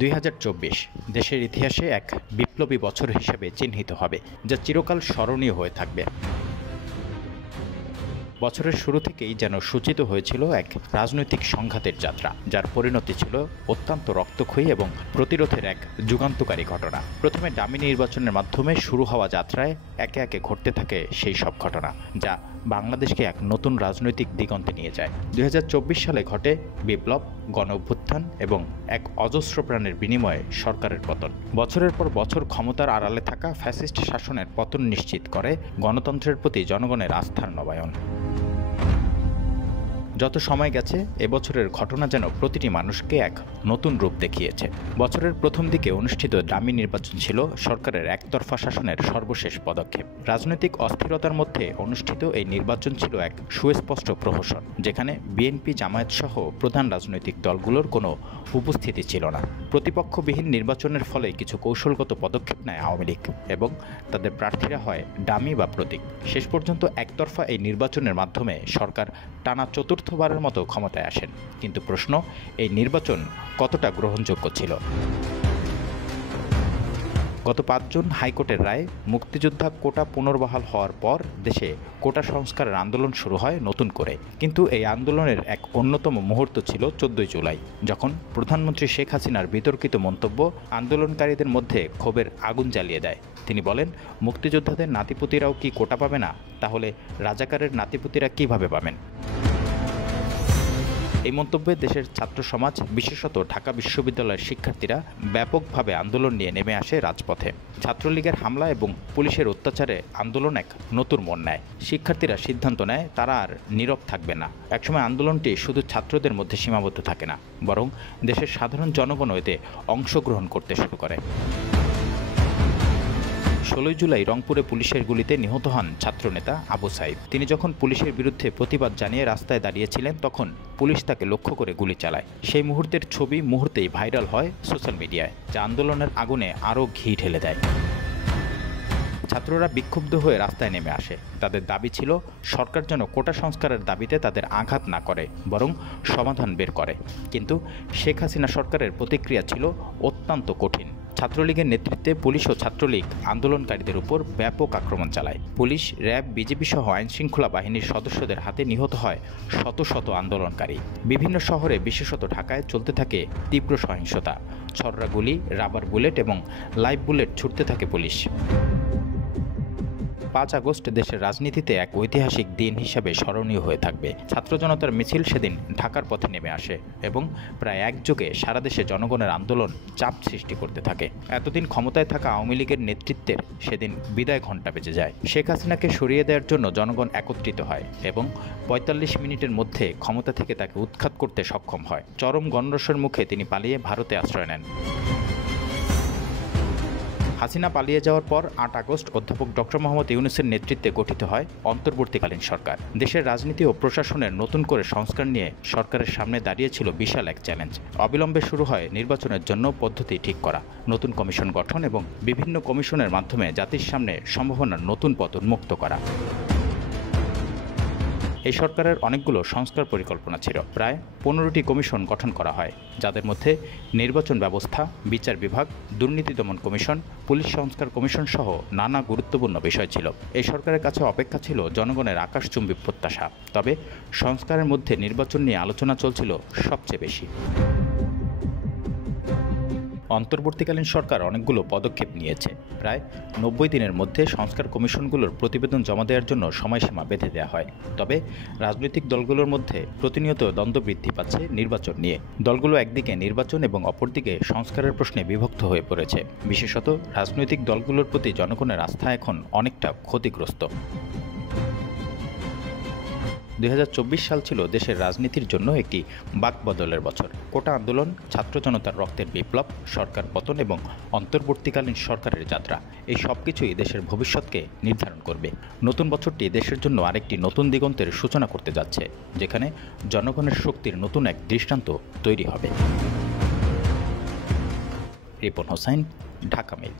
2024 দেশের ইতিহাসে এক বিপ্লবী বছর হিসেবে চিহ্নিত হবে, যা চিরকাল স্মরণীয় হয়ে থাকবে। বছরের শুরু থেকেই যেন সূচিত হয়েছিল এক রাজনৈতিক সংঘাতের যাত্রা, যার পরিণতি ছিল অত্যন্ত রক্তক্ষয়ী এবং প্রতিরোধের এক যুগান্তকারী ঘটনা। প্রথমে ডামি নির্বাচনের মাধ্যমে শুরু হওয়া যাত্রায় একে একে ঘটতে থাকে সেই সব ঘটনা, যা বাংলাদেশকে এক নতুন রাজনৈতিক দিগন্তে নিয়ে যায়। 2024 সালে ঘটে বিপ্লব, গণঅভ্যুত্থান এবং এক অজস্র প্রাণের বিনিময়ে সরকারের পতন। বছরের পর বছর ক্ষমতার আড়ালে থাকা ফ্যাসিস্ট শাসনের পতন নিশ্চিত করে গণতন্ত্রের প্রতি জনগণের আস্থার নবায়ন। যত সময় গেছে, এবছরের ঘটনা যেন প্রতিটি মানুষকে এক নতুন রূপ দেখিয়েছে। বছরের প্রথম দিকে অনুষ্ঠিত ডামি নির্বাচন ছিল সরকারের একতরফা শাসনের সর্বশেষ পদক্ষেপ। রাজনৈতিক অস্থিরতার মধ্যে অনুষ্ঠিত এই নির্বাচন ছিল এক সুস্পষ্ট প্রহসন, যেখানে বিএনপি, জামায়াত সহ প্রধান রাজনৈতিক দলগুলোর কোনো উপস্থিতি ছিল না। প্রতিপক্ষবিহীন নির্বাচনের ফলে কিছু কৌশলগত পদক্ষেপ নেয় আওয়ামী লীগ এবং তাদের প্রার্থীরা হয় ডামি বা প্রতীক। শেষ পর্যন্ত একতরফা এই নির্বাচনের মাধ্যমে সরকার টানা চতুর্থবারের মতো ক্ষমতায় আসেন। কিন্তু প্রশ্ন, এই নির্বাচন কতটা গ্রহণযোগ্য ছিল? গত 5 জুন হাইকোর্টের রায়ে মুক্তিযোদ্ধা কোটা পুনর্বহাল হওয়ার পর দেশে কোটা সংস্কারের আন্দোলন শুরু হয় নতুন করে। কিন্তু এই আন্দোলনের এক অন্যতম মুহূর্ত ছিল 14 জুলাই, যখন প্রধানমন্ত্রী শেখ হাসিনার বিতর্কিত মন্তব্য আন্দোলনকারীদের মধ্যে ক্ষোভের আগুন জ্বালিয়ে দেয়। তিনি বলেন, মুক্তিযোদ্ধাদের নাতিপুতিরাও কি কোটা পাবে না? তাহলে রাজাকারের নাতিপুতিরা কিভাবে পাবেন? এই মন্তব্যে দেশের ছাত্র সমাজ, বিশেষত ঢাকা বিশ্ববিদ্যালয়ের শিক্ষার্থীরা ব্যাপকভাবে আন্দোলন নিয়ে নেমে আসে রাজপথে। ছাত্রলীগের হামলা এবং পুলিশের অত্যাচারে আন্দোলন এক নতুন মোড় নেয়। শিক্ষার্থীরা সিদ্ধান্ত নেয় তারা আর নীরব থাকবে না। একসময় আন্দোলনটি শুধু ছাত্রদের মধ্যে সীমাবদ্ধ থাকে না, বরং দেশের সাধারণ জনগণও এতে অংশগ্রহণ করতে শুরু করে। 16 জুলাই রংপুরে পুলিশের গুলিতে নিহত হন ছাত্রনেতা আবু সাইদ। তিনি যখন পুলিশের বিরুদ্ধে প্রতিবাদ জানিয়ে রাস্তায় দাঁড়িয়েছিলেন, তখন পুলিশ তাকে লক্ষ্য করে গুলি চালায়। সেই মুহূর্তের ছবি মুহূর্তেই ভাইরাল হয় সোশ্যাল মিডিয়ায়, যা আন্দোলনের আগুনে আরও ঘি ঢেলে দেয়। ছাত্ররা বিক্ষুব্ধ হয়ে রাস্তায় নেমে আসে। তাদের দাবি ছিল সরকার যেন কোটা সংস্কারের দাবিতে তাদের আঘাত না করে, বরং সমাধান বের করে। কিন্তু শেখ হাসিনা সরকারের প্রতিক্রিয়া ছিল অত্যন্ত কঠিন। ছাত্রলীগের নেতৃত্বে পুলিশ ও ছাত্রলীগ আন্দোলনকারীদের উপর ব্যাপক আক্রমণ চালায়। পুলিশ, র্যাব, বিজেপি সহ আইনশৃঙ্খলা বাহিনীর সদস্যদের হাতে নিহত হয় শত শত আন্দোলনকারী। বিভিন্ন শহরে, বিশেষত ঢাকায় চলতে থাকে তীব্র সহিংসতা। ছররা গুলি, রাবার বুলেট এবং লাইভ বুলেট ছুটতে থাকে পুলিশ। 5 আগস্ট দেশের রাজনীতিতে এক ঐতিহাসিক দিন হিসাবে স্মরণীয় হয়ে থাকবে। ছাত্র জনতার মিছিল সেদিন ঢাকার পথে নেমে আসে এবং প্রায় একযোগে সারা দেশে জনগণের আন্দোলন চাপ সৃষ্টি করতে থাকে। এতদিন ক্ষমতায় থাকা আওয়ামী লীগের নেতৃত্বের সেদিন বিদায় ঘণ্টা বেজে যায়। শেখ হাসিনাকে সরিয়ে দেওয়ার জন্য জনগণ একত্রিত হয় এবং 45 মিনিটের মধ্যে ক্ষমতা থেকে তাকে উৎখাত করতে সক্ষম হয়। চরম গণরোষের মুখে তিনি পালিয়ে ভারতে আশ্রয় নেন। হাসিনা পালিয়ে যাওয়ার পর 8 আগস্ট অধ্যাপক ডক্টর মোহাম্মদ ইউনূসের নেতৃত্বে গঠিত হয় অন্তর্বর্তীকালীন সরকার। দেশের রাজনীতি ও প্রশাসনের নতুন করে সংস্কার নিয়ে সরকারের সামনে দাঁড়িয়েছিল বিশাল এক চ্যালেঞ্জ। অবিলম্বে শুরু হয় নির্বাচনের জন্য পদ্ধতি ঠিক করা, নতুন কমিশন গঠন এবং বিভিন্ন কমিশনের মাধ্যমে জাতির সামনে সম্ভাবনার নতুন পথ উন্মুক্ত করা। এই সরকারের অনেকগুলো সংস্কার পরিকল্পনা ছিল। প্রায় 15টি কমিশন গঠন করা হয়, যাদের মধ্যে নির্বাচন ব্যবস্থা, বিচার বিভাগ, দুর্নীতি দমন কমিশন, পুলিশ সংস্কার কমিশন সহ নানা গুরুত্বপূর্ণ বিষয় ছিল। এই সরকারের কাছে অপেক্ষা ছিল জনগণের আকাশচুম্বী প্রত্যাশা। তবে সংস্কারের মধ্যে নির্বাচন নিয়ে আলোচনা চলছিল সবচেয়ে বেশি। অন্তর্বর্তীকালীন সরকার অনেকগুলো পদক্ষেপ নিয়েছে। প্রায় 90 দিনের মধ্যে সংস্কার কমিশনগুলোর প্রতিবেদন জমা দেওয়ার জন্য সময়সীমা বেঁধে দেওয়া হয়। তবে রাজনৈতিক দলগুলোর মধ্যে প্রতিনিয়ত দ্বন্দ্ব বৃদ্ধি পাচ্ছে নির্বাচন নিয়ে। দলগুলো একদিকে নির্বাচন এবং অপরদিকে সংস্কারের প্রশ্নে বিভক্ত হয়ে পড়েছে। বিশেষত রাজনৈতিক দলগুলোর প্রতি জনগণের আস্থা এখন অনেকটা ক্ষতিগ্রস্ত। 2024 সাল ছিল দেশের রাজনীতির জন্য একটি বাকবদলের বছর। কোটা আন্দোলন, ছাত্র জনতার রক্তের বিপ্লব, সরকার পতন এবং অন্তর্বর্তীকালীন সরকারের যাত্রা, এই সব কিছুই দেশের ভবিষ্যৎকে নির্ধারণ করবে। নতুন বছরটি দেশের জন্য আরেকটি নতুন দিগন্তের সূচনা করতে যাচ্ছে, যেখানে জনগণের শক্তির নতুন এক দৃষ্টান্ত তৈরি হবে। রিপন হোসাইন, ঢাকা মেইল।